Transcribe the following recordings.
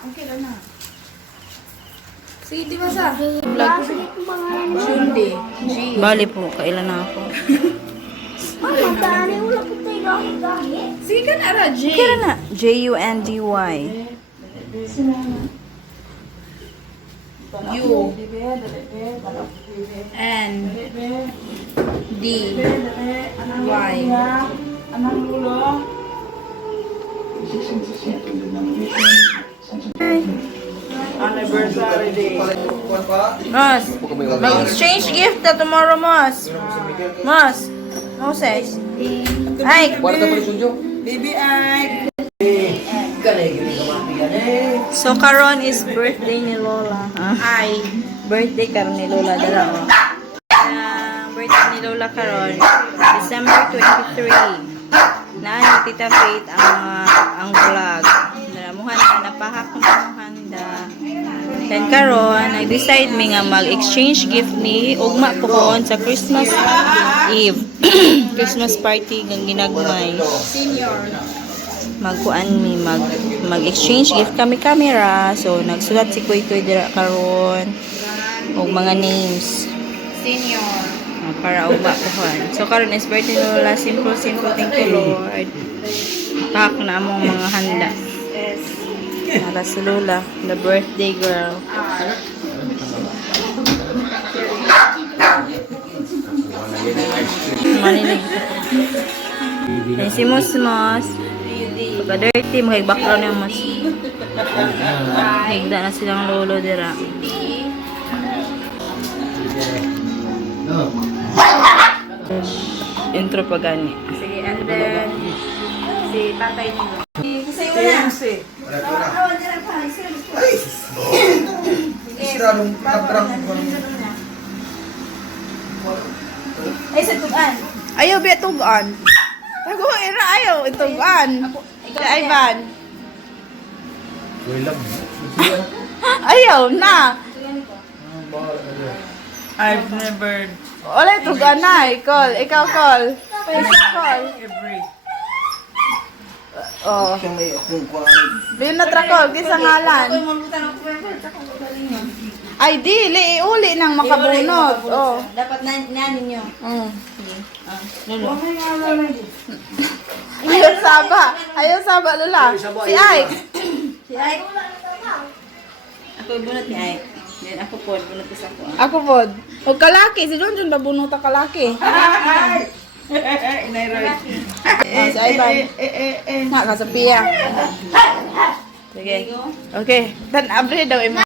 Okay lang na. Sige, di ba sa? Vlog. Jundi. Bali po, kailan na ako. Sige ka na, Raji. Kira na. J-U-N-D-Y. U. N. D. Y. Anong lulo? Anniversary day. Mas, mag-exchange gift na tomorrow, Mas. Mas, Moses. Ay, Baby Ike. so karon is birthday ni Lola. I. Birthday karon ni Lola dala oh. Birthday ni Lola karon December 23. Naan ni Tita Faith ang vlog. Naramuhan na napahak ko handa. Then karon nag-decide mi nga mag-exchange gift ni ugma po koon sa Christmas Eve. Christmas party ng ginagmay. Senior. Magkuan mi mag-exchange gift kami camera. So nagsulat si Kuy Kuy dira karon og mga names. Senior. Para ugma pohon. So karon is birthday ni Lola, simple thank you Lord. Pack na among mga handa. S. Para sa Lola, the birthday girl. R. Manilig. Ay si Musmos. Pagka dirty, mag-background yung mas. Higda na silang lolo dira. Intro pa gani. Sige, and then si tatay nito. Kasi wala. Awan dyan pa. Siradong katrang. Ay, sa tugan. Ayaw be tugan. Tago ira ayaw itugan. Si Ivan. Ayaw na. I've never Wala tugan na. Call. Ikaw call. Call. every. Oh. Siya may akong kuwan. Biyon na trakol. Kisa ngalan. Ako yung mabutan ako pero tsaka magalingan. Ay dili. Uli nang makabunot. Oh. Dapat nanin nyo. Lolo. Ayaw saba. Ayaw saba, Lola. Si Ike. Si Ike. Ako yung bunot ni Ike. Then ako po, bunot is ako. Ako pod. O kalaki. Si Don John babunot ang kalaki. Inay Roy. Si Ivan. Nga ka sa Pia. Sige. Okay. Dan abre daw ima.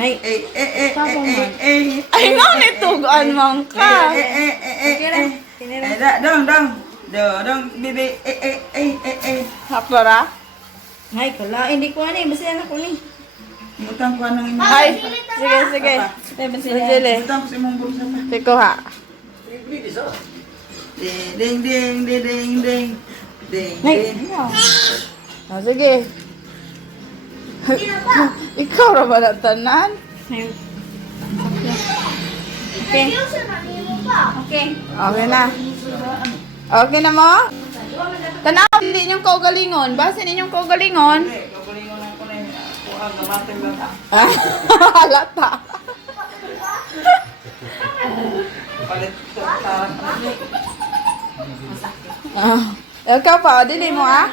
Nay. Ay nga nitugan man ka. Dong, bibi, Haplara? Ay, kala. Hindi ko ano eh. Basta yan ako ni. Butang ko anong ina. Ay. Sige, sige. Sige. Butang ko sa imong bulsa pa. Tiko ha. Ding, ding, ding, ding, ding. Ding, Nay. ding. Ah, sige. Ikaw ra ba natanan? Okay. Okay. Okay na. Okay na mo? Tanaw, hindi ninyong kaugalingon. Basin ninyong kaugalingon. Kabulingon ako na yun. Kuha, gamating lang. Halata. Palit ko, tarang. Ikaw pa, dili mo ah.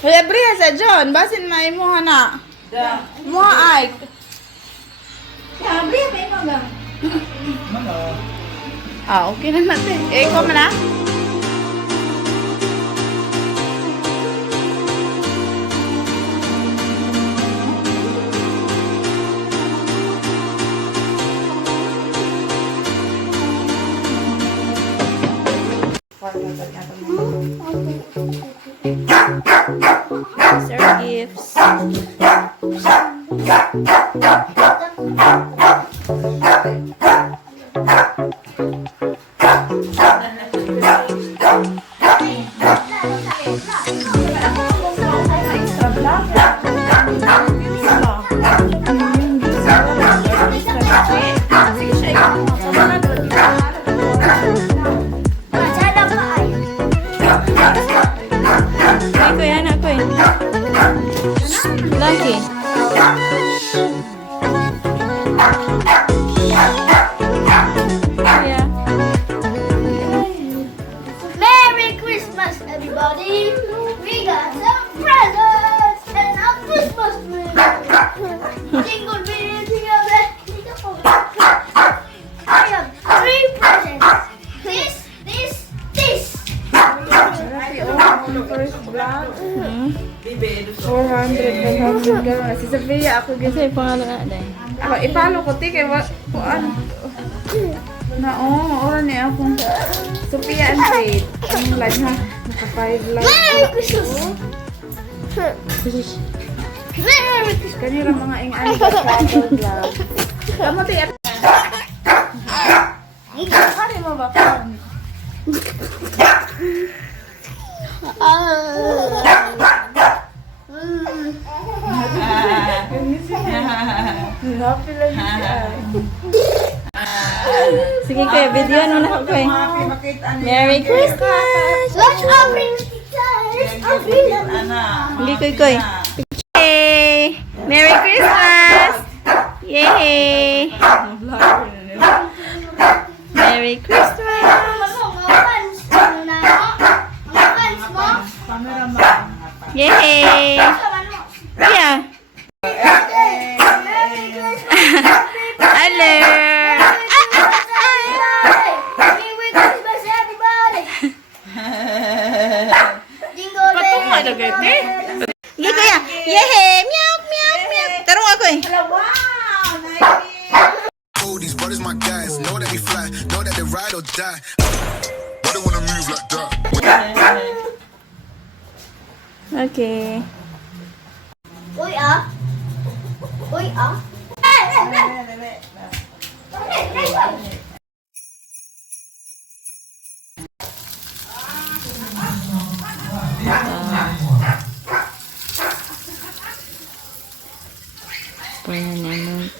Libre sa John, basin may mo na. Mo ay. Sabi, may magang. Okay na natin. Ikaw man ah. Sir gifts. Lagi. Yeah. Merry Christmas, everybody! We got some presents and a Christmas tree. Jingle bells, jingle bells, jingle bells. I have 3 presents. This. First vlog. Hmm? 400 gano'n. Si Sophia, ako Kasi yung pangalan na dahil. Ako, ipalo ko, ti, kay kuan. Oran niya akong Sophia and Faith. Ang live ha. Naka 5 live. Merry Christmas! Merry Christmas! Kanira mga ing-ani ka travel vlog. Kamu ti, Kari mo ba? Happy lang siya. Sige kuya, videoan mo na ako kuya. Merry Christmas! Let's open it! Hindi kuy kuy. Yay! Merry Christmas! Yay! Merry Christmas! Yay! Yeah! Hello! Hindi kuya! Yay! Meow! Meow! Meow! Tarong ako eh! Oh, these brothers my guys. Know that they fly, know that they ride or die. Why they wanna move like that? Okay. Uy ah. Kapoy na naman.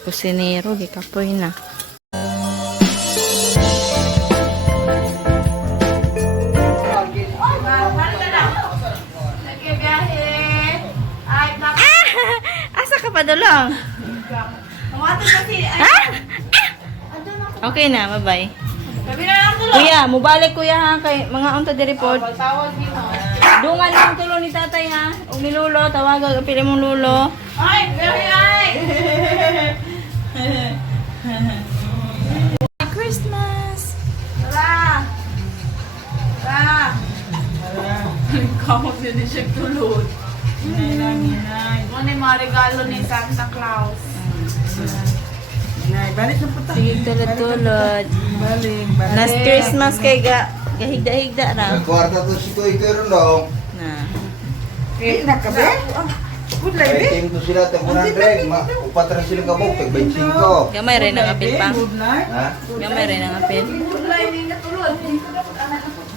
Kusinero, gikapoy na. Asa ka pa dulong? Ha? Okay na, bye-bye. Kuya, mubalik kuya ha kay mga unta di report. Dungan lang tulo ni tatay ha. O ni lulo, tawagan pili mong lulo. Ay! Very ay! Christmas. Tara! Kamot niya din siya tulod. Inay. Ano yung mga regalo ni Santa Claus? Balik na po tayo. Sige tulad-tulad. Balik. Last Christmas kay gahigda-higda ra. Kwarta to si Kuya Ikeron daw. Na. Eh, nakabe? Good life eh. Team to sila tag 100. Upat rin silang kabog tag 25. Gamay rin ang apil pa. Good life. Ha? Gamay rin ang apil. Tulay ni natulod.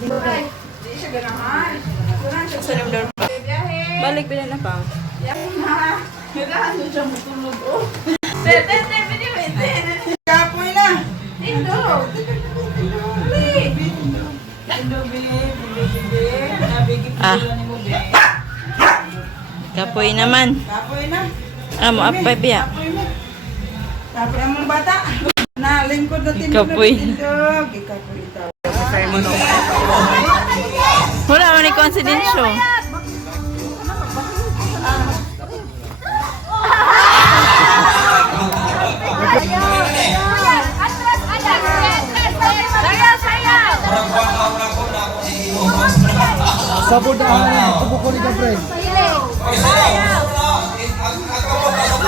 Tulay. Di siya ganahan. Ganahan siya. Sa door pa. Biyahe. Balik pila na pa. Yan na. Ganahan siya matulog. Oh. Tete, pwede. Kapoy na. Tindo. Ah. Kapoy naman. Kapoy na. Amo apay biya. Kapoy na. Kapoy ang mga bata. Na, lingkod na tindog. Ikapoy. Tindog. Ikapoy ito. Wala man ni confidential.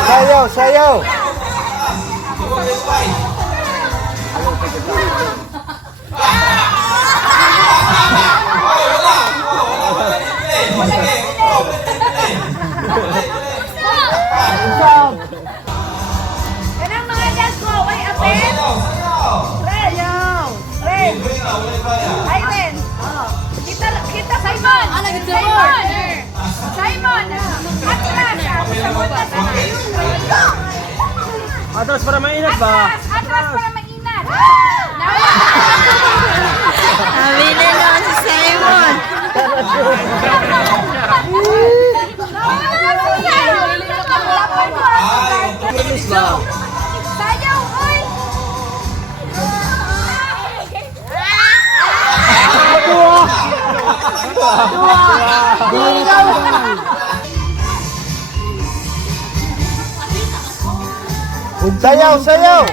Sayaw, sayaw. Kanang mga dasko, may apel? Ay, Ren. Kita Simon. Simon. Atras para maingat ba? Atras para maingat. Abili naman si Simon. Sayaw, sayaw!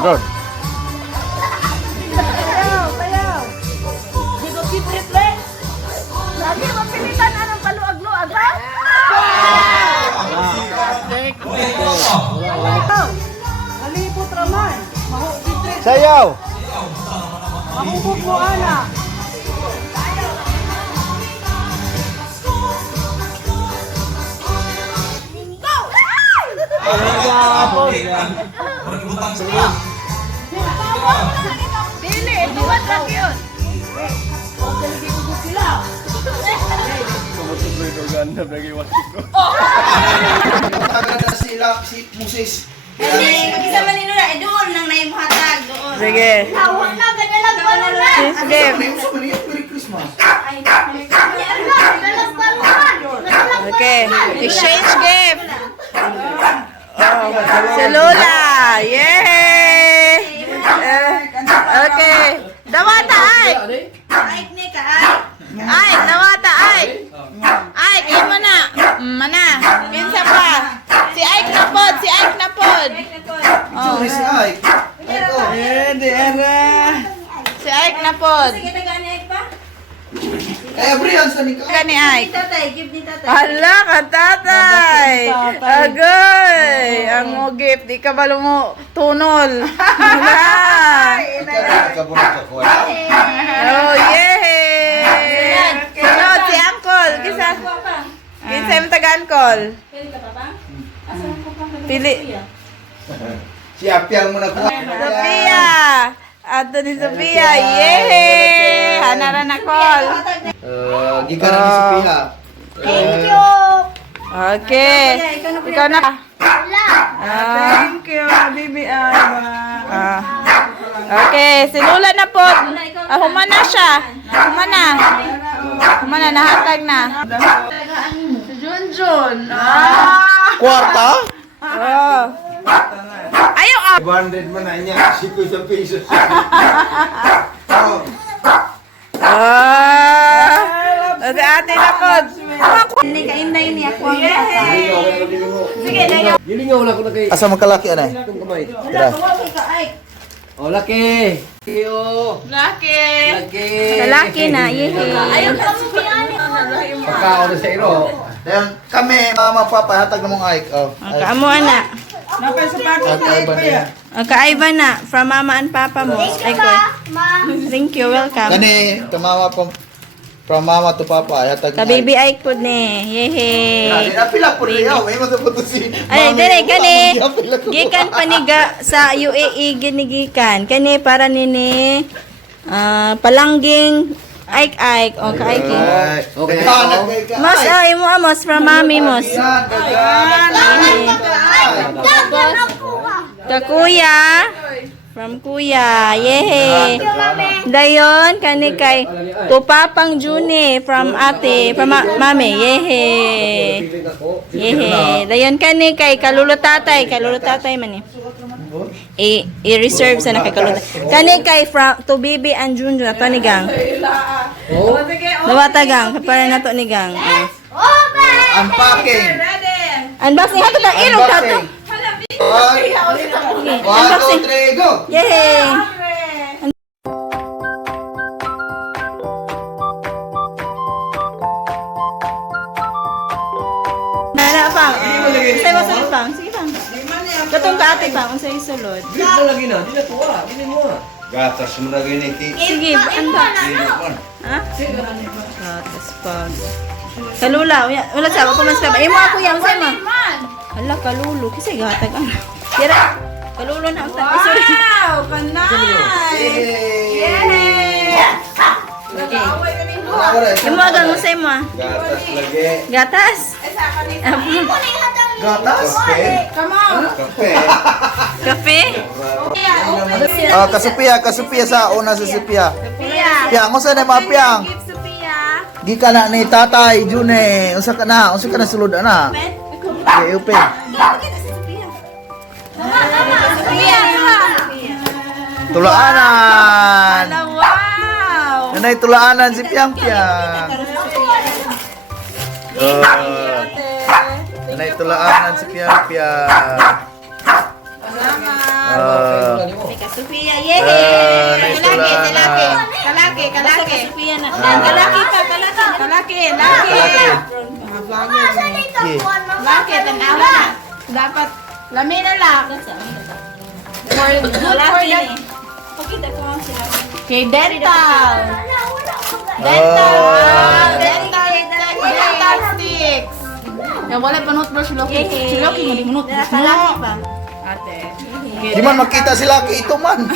Rod. Lagi mapilitan anong kaluag-luag, ha? Kalipot raman. Sayaw! Mahubog mo, ana. Dili, buwan lang yun. Maganda sila, si Moses. Mag-isama ni Lola, doon nang naimuhatag, doon. Sige. Tawag na, ganalang balunan. Sige. Merry Christmas. Ganalang balunan. Okay. Exchange gift. Si Lola. Yay! Okay. Dawata, ay. Ay, dawata, ay. Ay, kayo mo na. Mana. Pinsa pa. Si Ike na pod. Si Ike na pod. Oh. Sorry si Ike. Si Ike na pod. Kaya Brian sa nika. Kani Ike. Hala ka, tatay. Agoy. Ang mo gift. Di ka balo mo tunol. Hala. Kabulat sa kuwan. Oh, yay. Sunod, si Uncle. Kisa. Kisa yung taga-Uncle. Pili. Si Apiang mo na kuwan. Sophia. Ato ni Sophia. Yay. Hanara na call. Gikan na ni Sophia. Thank you. Okay. Ikaw na. Thank you, Bibi Alba. Okay, si Lola na po. Humana siya. Humana. Humana, nahatag na. Si Junjun. Kwarta? Oh. Ayaw up. 500 man na niya. 50 pesos. Si ate na po. Hindi ka inday niya po. Sige, dayo. Gilingaw lang ko na kay Asa magkalaki anay? itong kamay. Tira. Oh, laki. Iyo. Laki. Laki. Lalaki na, yehe. Ayaw ka mo Pagkaon na sa iro. Then kami mama papa hatag na mong Ike. Oh. Kamu anak. Napay sa pakot na Kakaiba pa yan. Kaiba na. From mama and papa mo. Ay ko. Ma. Thank you, welcome. Kani kamama from mama to papa hatag Ka baby Ike po ni. Yehe. Apila po riyaw. May mataputo si Ay, dire kani. Apila ko. Gikan paniga sa UAE ginigikan. Kani para nini palangging Ike. O ka Ike. Okay. Mas imo amos from mami mos. Ka kuya. From kuya. Yehe. Dayon kani kay tupapang Juni from ate from mami. Yehe. Yehe. Dayon kani kay kalulo tatay man ni. I-reserve sa nakakalulo. Kani kay from to baby and Junjun na panigang. Oh. Dawatagang para nato ni gang. Unpacking. Unboxing hato ta irog hato. One, 2, 3, go. Yay! Nara pang. Unsay mo sulod pang? Sige pang. Katong ka ate pang unsay sulod. Dili mo lagi na. Dili ko ah. Dili mo ah. Gatas mo na gini ki. Sige, unbox. Ha? Gatas pang. Kalula, wala sa ako mas pa. Imo ako yang sa mo. Hala kalulo kasi gatag ano. Tira. Kalulo na unta. Sorry. Wow, panay. Yay! Imo agang usay mo. Gatas lagi. Gatas. Gatas? Kape? Come on. Kape? Kape. Inom mo Oh, kasupia sa una sa Sophia. Piang, unsa na mga piang? Gikan na ni tatay June. Unsa ka na sulod na? Okay, open. Tulaanan. Wow! Nanay tulaanan si Piang Piang. Oh. Nanay tulaanan si Piang Piang. Mika Sofia, yay! Nanay tulaanan. Kalaki. Sofia na. Kalaki. Asa dito Okay. buwan mo? Laki, tanawa. Dapat, lamin na lang. Good for the... Pakita ko ang sila. Okay, dental. Wala ko ga. Dental sticks. Ya, wala pa notebrush, Loki. Si Loki, hindi mo notebrush. Kalaki ba? Ate. Di man makita sila ito man.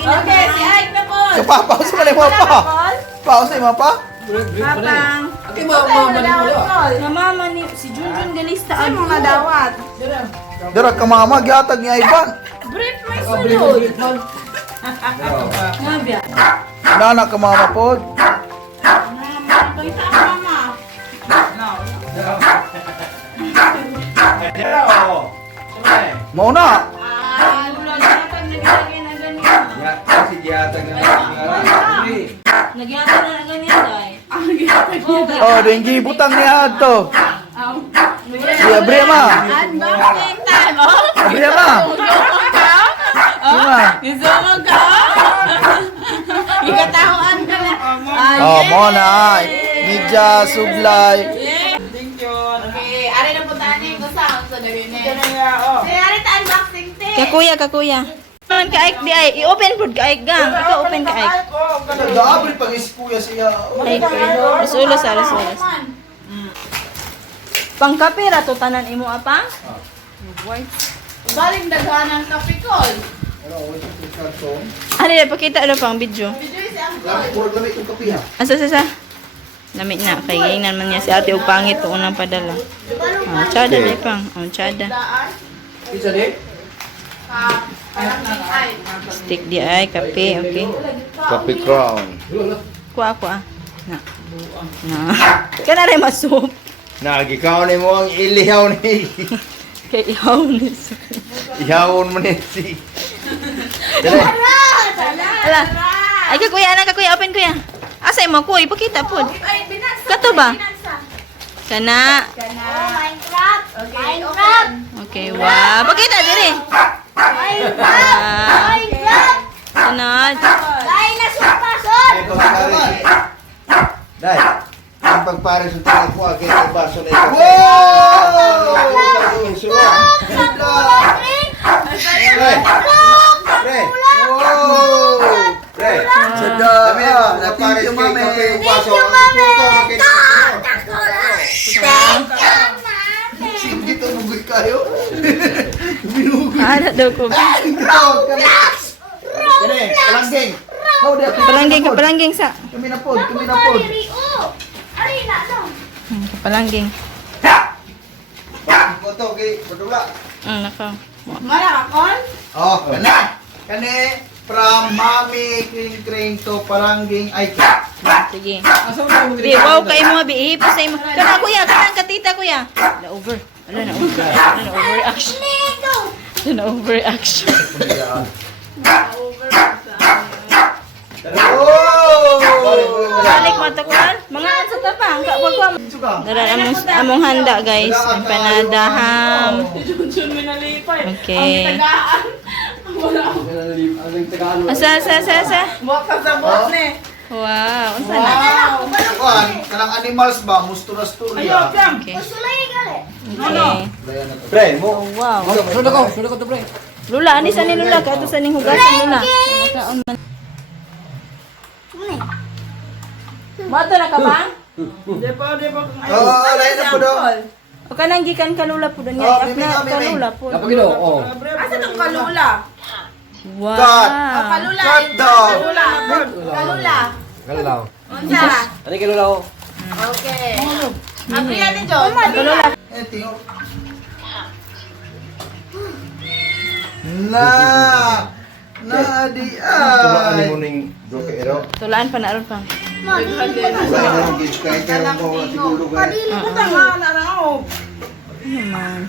Okay, si Ike na po. So paus man mo pa. Paus na mo pa. Papang. Okay, mga Mama ni si Junjun Galista. Ano mga dawat? Dara ka mama gihatag ni Ivan. Brief may sulod. Mabya. Nana ka mama pod. Kita ang mama. Mao na. Lula gatag nagilagay na ganyan. Kasi gihatag na Nagyatag na ganyan dai. Oh, dengi butang ni adto. Si Abrema. Unboxing time. Oh, Abrema. Sima. isumag ka. Ikatahuan ka na. Oh, mo na ay. Media sublay. Thank you. Okay, ari na puntahan niyo kung saan sa gabi niya. Sige, ari ta unboxing te. Kakuya. Man ka Ike di ay i-open pud ka Ike gang. Ikaw open ka Ike. Gaabri pag iskuya siya. Ike. Ulos. Pangkapira to tanan imo apa? Baling daghanan kapikol. Ano na pakita ano pang video. Video si ang Puro lamig kong kape ha. Asa. Lamit na kay ingnan man niya si ate ug pangit to unang padala. Ah, tsada na pang. Oh, tsada. daan. Isa di? Parang ay. Stick di ay kape, okay. Kape crown. Kuha. Na. Kana rin masup. Nagikaw ni mo ang ilihaw ni. Kay ihaw ni. Ihawon mo ni si. Dali. Ala. Ay kakuya, open kuya. Asay mo kuy, pakita pod. Ay, binasa. Kato ba? Binasa. Kana. Minecraft. Okay, Minecraft. Okay, wow. Pakita diri. Minecraft. Sunod. Dinosaur pasod. Dai. Ang pagpare sa tingin ko agad ang baso na ikaw. Pre. Pre. Sada. Dami na. Napare sa tingin ko yung baso. Sige to nugoy kayo. Ano daw ko? Tawag ka na. Dali, palangging. How dia? Kapalangging sa. Kami na pod. Ari na no. Kapalangging. Ko to kay padula. Nakaw. Mara akon? Oh, kana. Kani from Mami Kring to Palangging Aika. Sige. Di, wow kay mo bi ipo sa imo. Kana kuya, kana katita kuya. Na over. Na overreaction. Na overreaction. Balik mo to kuan. Mga sa tapang ka wag Dara among handa guys, empanadaham. Junjun minalipay. Okay. Tagaan. Wala. Asa. Buwak ka sa bot ne. Wow, unsa na? Wow. Kuan, kanang animals ba mustura Ayun, storya. Piam. Okay. Usulay gali. Okay. Pre, mo. Oh, wow. Sundo ko to pre. Lula, ani sa ni Lula ka ato sa ning hugasan Lula. Mato na ka pa? Depo. Oh, lain na po do. O kanang gikan ka Lula po doon Oh, yan. mimi, Na ka mimi. Lula po. Dapat gino, oh. Asa tong kalula? Wow. Kalula. Cut daw. Kalula. Kalalaw. Unsa? Ano kay lulaw? Okay. Ang yan ni John. Eh, tingo. Na. tumaan ni mo ning broke ero. Tulaan pa na ron pa. Wala na ng gift kahit kaya mo siguro ka. Naman.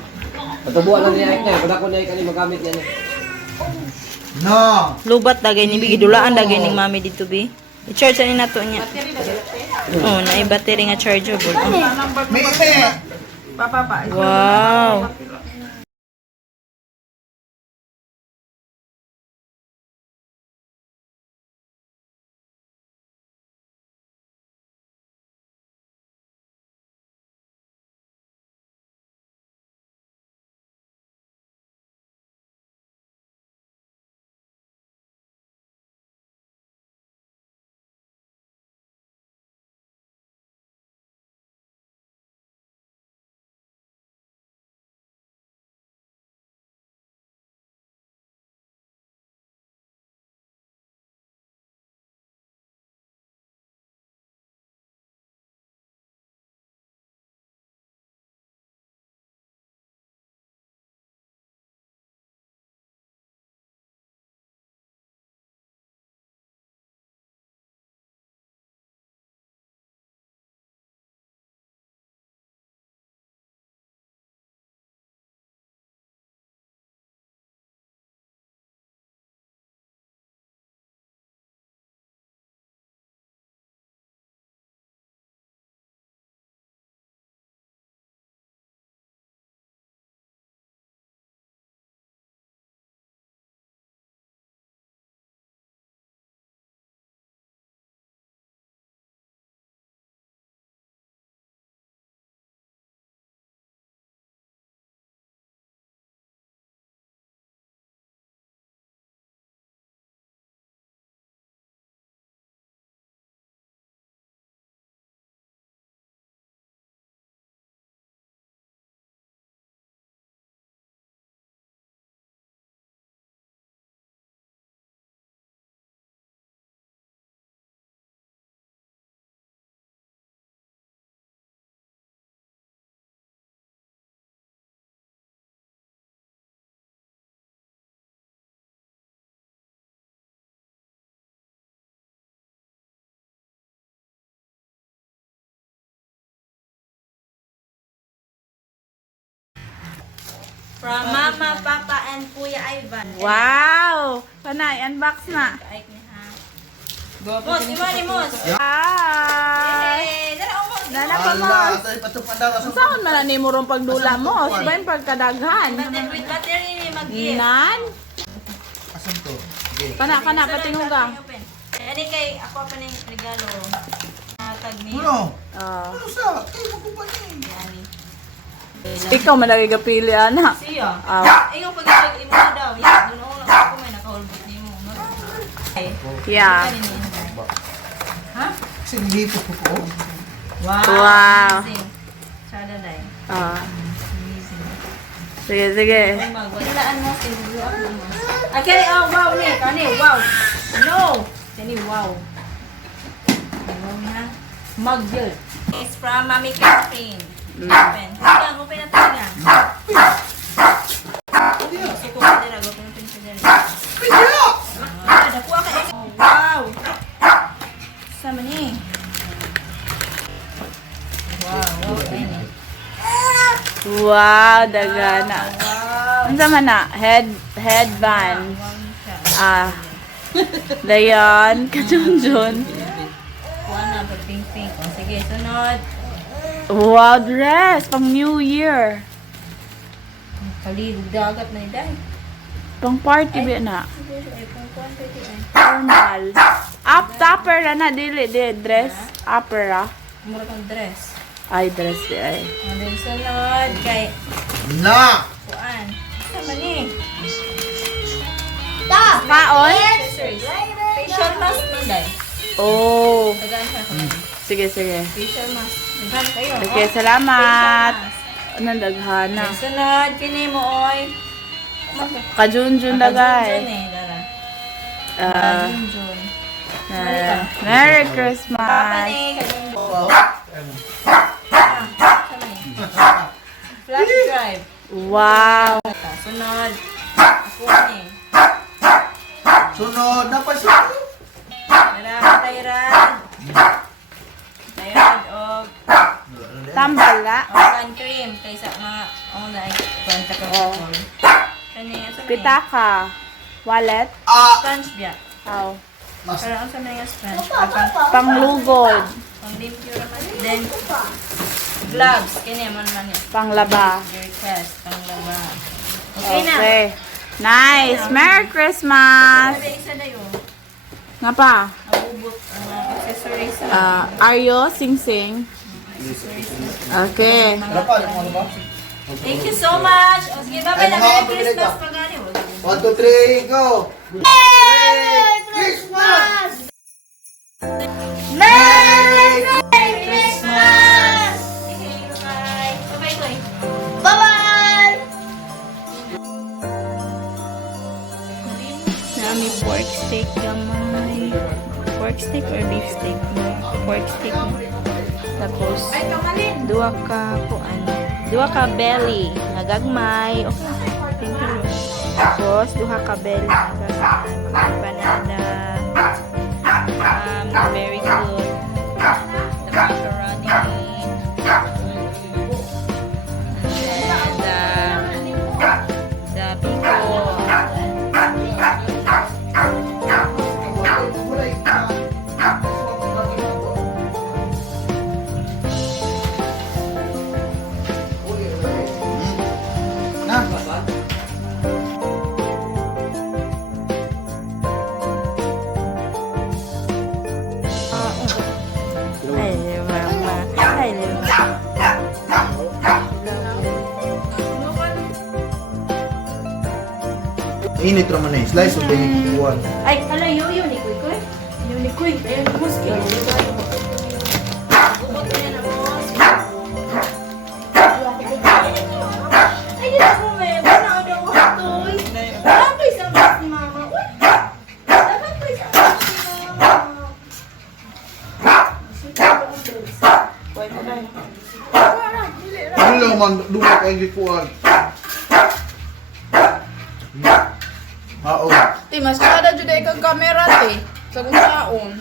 Patubuan lang niya niya. Kada ko na kani magamit niya niya. No. Lubat dagay ni Bigi. Dulaan dagay ni mami dito, Bi. I-charge ani nato niya. Oh, na battery nga chargeable. Oh. May Wow. From Mama, Papa, and Kuya Ivan. Wow! Panay, unbox na. Kaik ni ha. Mos, imani Mos. Hi! Hey, dala umos. Nana pa mo. Saan man na ni mo rong pagdula mo? Sabayin pagkadaghan. With battery ni mag-gift. Inan? Asan to? Kana, patinugang. Ani kay ako pa ning regalo. Tag mi. Ano? Ah. Ano sa? Kayo magkumpanya. Ani. Ikaw man nagigapili, ana. Siya. Ah. Ingon pag imo daw. Ya, duno na ako may nakahulbot nimo. Yeah. Ha? Kasi dito ko. Wow. Amazing. Sada dai. Ah. Amazing. Sige, sige. Magwalaan mo sa video up mo. Okay, oh wow ni, kani wow. No. Kani wow. Wow na. Mug yun. It's from Mami Catherine. Open. Open na talaga. Suko ka dira, open na dira. Dakuha ka. Oh, wow. Sama ni. Wow, ini. Wow, dagana. Unsa man na? Headband. Ah. Dayon, kajunjun. Kuha na, pag pink-pink. O, sige, sunod. Wow, dress pang New Year. Kaligog dagat na iday. Pang party ba na? Ay, pang kuhan pwede ay. Formal. Upper na dili di dress. Upper ah. Mura kang dress. Ay, dress di ay. And then sunod kay Na! kuan. Sama ni. Kaon? Accessories. Facial mask man day. Oh. Tagaan siya ko. Sige, sige. Facial mask. Tagaan kayo. Okay, oh. salamat. Facial mask. Anong daghana? Then sunod, kini mo oy. Kajunjun dagay. Kajunjun eh, dara. Ah, Kajunjun. Merry Papa Christmas. ni, kajunjun. Sama ni. Flash drive. Wow. Sunod. Ako ni. Sunod na pa siya. Tayrad. Tayrad o Tambala. sun cream kaysa mga online. Kwenta ka Oh. Kanya sa Pitaka. Wallet. sponge biya. Aw. Pero ang sa mga sponge. Panglugod. Pang limpyo naman. Then, gloves. Kanya man yan. Panglaba. Your chest. Panglaba. Okay na. Okay. Nice. Merry Christmas. Sabi isa na yun. Nga pa. Abubot ang mga accessories. Aryo, sing-sing. Okay. Thank you so much. O sige, bye-bye na. Merry Christmas. Pagani. 1, 2, 3, go! Merry Christmas! Merry Christmas! Okay, bye. Bye-bye, Koy. Bye-bye! Nami pork steak gamay. Pork steak or beef steak? Pork steak na. Tapos, dua ka belly. Nagagmay. Okay. Thank you. Tapos, duha ka belly. Banana. Very good. The macaroni. And the pico. Na. Hello, mama. Hello. Init naman eh. Slice of baby kuwan. Ay, ala, yun ni Kuy Kuy. Yun ni Kuy. Ayun, muski. Bukot na yan ang muski. Ay, di ako may. Bana ako daw hatoy. Dapat sa mas ni mama. Uy! Dapat sa mas ni mama. Ano lang man, lumak ang gikuan. Oo. Ti, mas kada jud ay kang kamera ti. Sa kung saon.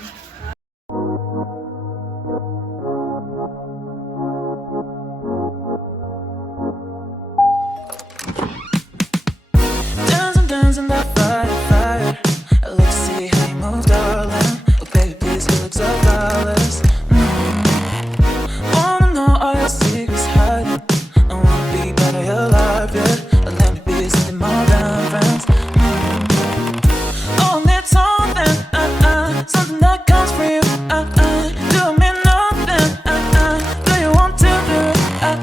Dancing, dancing by fire. Let's see how you move, darling. Oh, baby, these looks are flawless. Wanna know all your secrets hiding. I wanna be part of your life, yeah. Let me be something more than friends. Oh, need something, something that comes from you. Do me nothing, do you want to do it?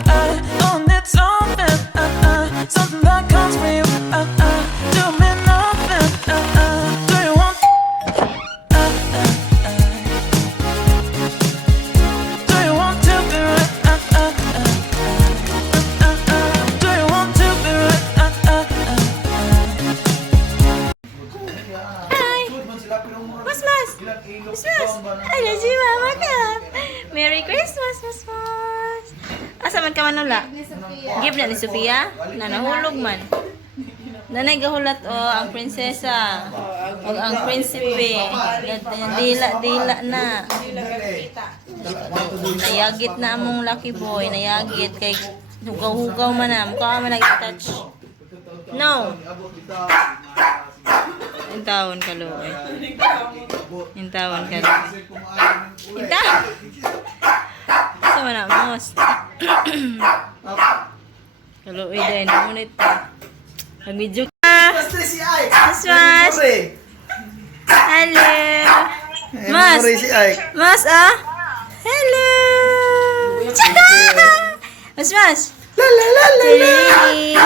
Oh, need something, something that comes from you. Do me nothing, do you want? Do you want to be right? Do you want to be right? Mas! Ay, na si mama ka. Merry Christmas, Mas! Asa man ka manula? Give na ni Sofia? Nanahulog man. Nanay gahulat o ang prinsesa. O ang prinsipe. Dila na. Nayagit na among lucky boy. Nayagit kay hugaw-hugaw man na. Mukha man nag-touch. No. Intawan ka lo eh. Intawan ka lo. Intawan. Sa man na, mos. Kaluoy dahil namunit pa. Mag-video ka. Si Ike. Mas. Hello. Mas. Si Ike. Mas, ah. Hello. Mas. La la la la.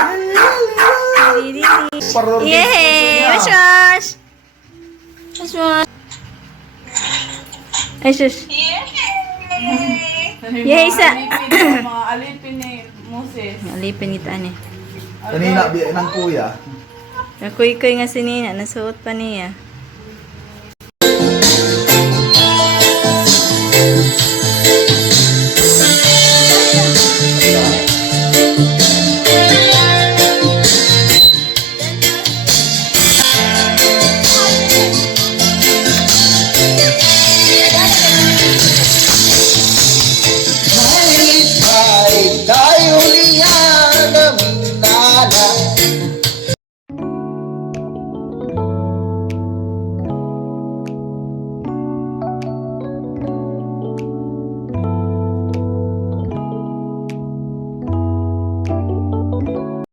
Paror. Yay! Mas. Ay, sus. Yay, isa. Mga alipin ni Moses. Alipin ito, ani. Kanina biya ng kuya. Nakuy-kuy nga si Nina. Nasuot pa niya.